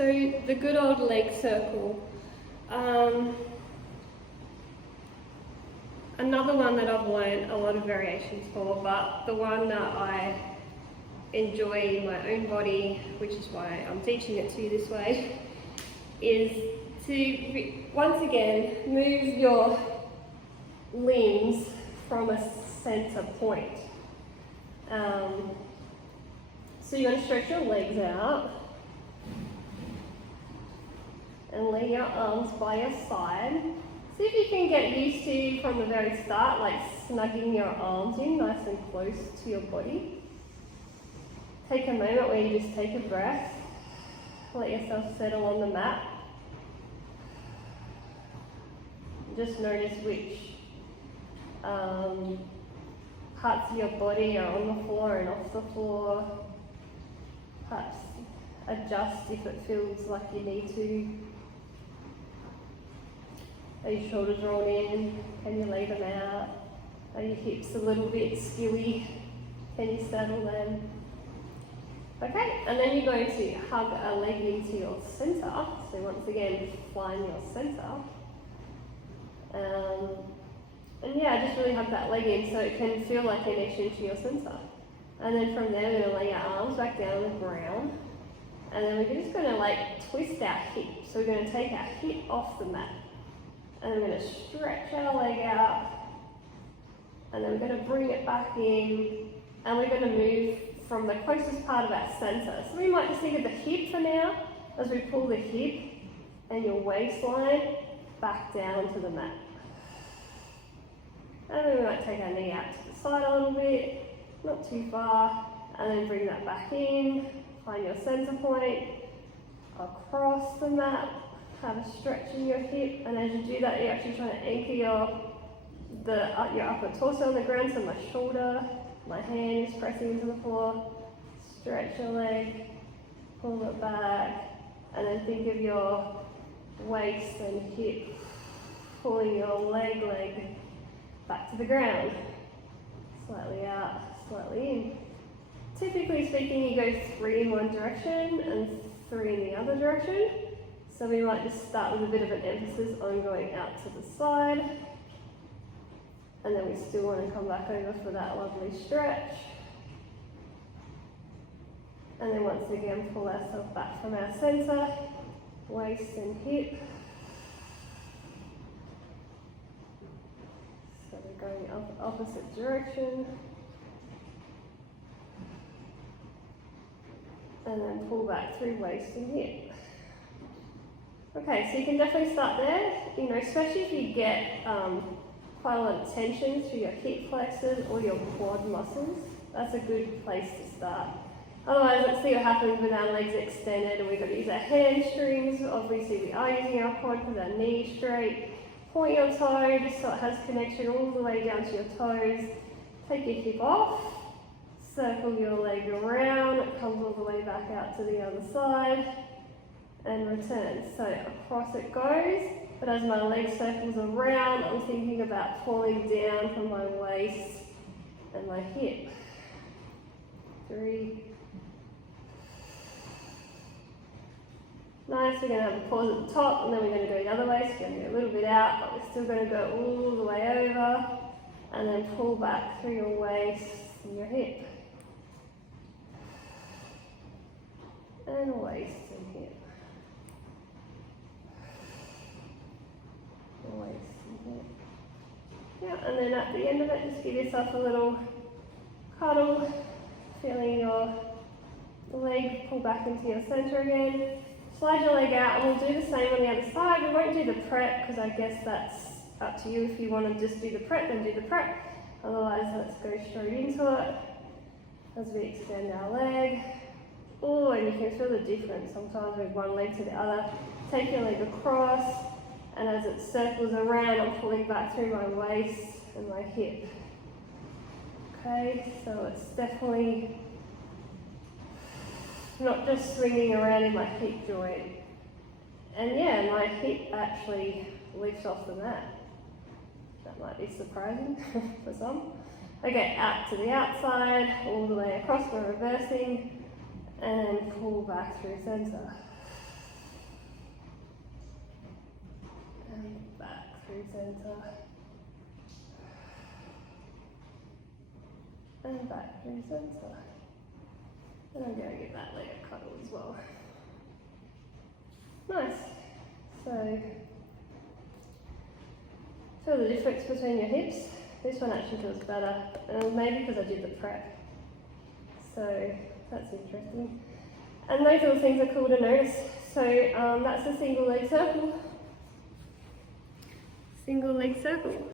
So the good old leg circle. Another one that I've learned a lot of variations for, but the one that I enjoy in my own body, which is why I'm teaching it to you this way, is to, once again, move your limbs from a center point. So you're going to stretch your legs out and lay your arms by your side. See if you can get used to, from the very start, like snugging your arms in nice and close to your body. Take a moment where you just take a breath, let yourself settle on the mat. Just notice which parts of your body are on the floor and off the floor. Perhaps adjust if it feels like you need to. Are your shoulders rolled in? Can you lay them out? Are your hips a little bit skewy? Can you settle them? Okay, and then you're going to hug a leg into your center. So once again, find your center. And yeah, just really hug that leg in so it can feel like a connection to your center. And then from there, we're going to lay our arms back down on the ground. And then we're just going to like twist our hip. So we're going to take our hip off the mat. And we're going to stretch our leg out. And then we're going to bring it back in. And we're going to move from the closest part of our center. So we might just think of the hip for now, as we pull the hip and your waistline back down to the mat. And then we might take our knee out to the side a little bit, not too far, and then bring that back in, find your center point, across the mat, have a stretch in your hip, and as you do that, you're actually trying to anchor your upper torso on the ground, so my shoulder, my hand is pressing into the floor. Stretch your leg, pull it back, and then think of your waist and hip pulling your leg back to the ground. Slightly out, slightly in. Typically speaking, you go 3 in one direction and 3 in the other direction. So we might just start with a bit of an emphasis on going out to the side. And then we still want to come back over for that lovely stretch. And then once again, pull ourselves back from our center, waist and hip. So we're going opposite direction. And then pull back through waist and hip. Okay, so you can definitely start there, especially if you get quite a lot of tension through your hip flexors or your quad muscles. That's a good place to start. Otherwise, let's see what happens with our legs extended and we've got to use our hamstrings. Obviously, we are using our quad because our knee's straight. Point your toe just so it has connection all the way down to your toes. Take your hip off. Circle your leg around. It comes all the way back out to the other side. And return. So across it goes. But as my leg circles around, I'm thinking about pulling down from my waist and my hip. 3. Nice, we're going to have a pause at the top and then we're going to go the other way. So we're going to go a little bit out, but we're still going to go all the way over. And then pull back through your waist and your hip. And waist and hip. Waist and hip. Yeah, and then at the end of it, just give yourself a little cuddle, feeling your leg pull back into your center again. Slide your leg out, and we'll do the same on the other side. We won't do the prep because I guess that's up to you. If you want to just do the prep, then do the prep. Otherwise, let's go straight into it as we extend our leg. Oh, and you can feel the difference sometimes with one leg to the other. Take your leg across, and as it circles around, I'm pulling back through my waist and my hip. Okay, so it's definitely not just swinging around in my hip joint. And yeah, my hip actually lifts off the mat. That might be surprising for some. Okay, out to the outside, all the way across, we're reversing, and pull back through center. centre. And back through centre. And I'm going to give that leg a cuddle as well. Nice. So, feel the difference between your hips. This one actually feels better, maybe because I did the prep. So that's interesting. And those little things are cool to notice. So that's a single leg circle. Single leg circle.